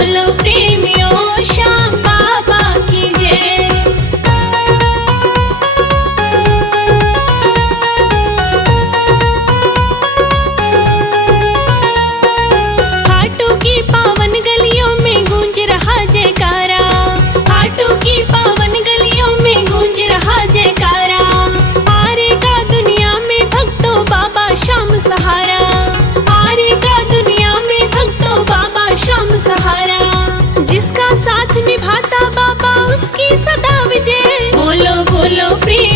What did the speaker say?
बोलो प्रेमियों श्याम बाबा की जय। घाटों की पावन गलियों में गूंज रहा जयकारा, घाटों की पावन गलियों में गूंज रहा जयकारा। आरेगा दुनिया में भक्तों बाबा श्याम सहारा, आरेगा दुनिया में भक्तों बाबा श्याम सहारा। जिसका साथ निभाता बाबा उसकी सदा विजय। बोलो बोलो प्रेम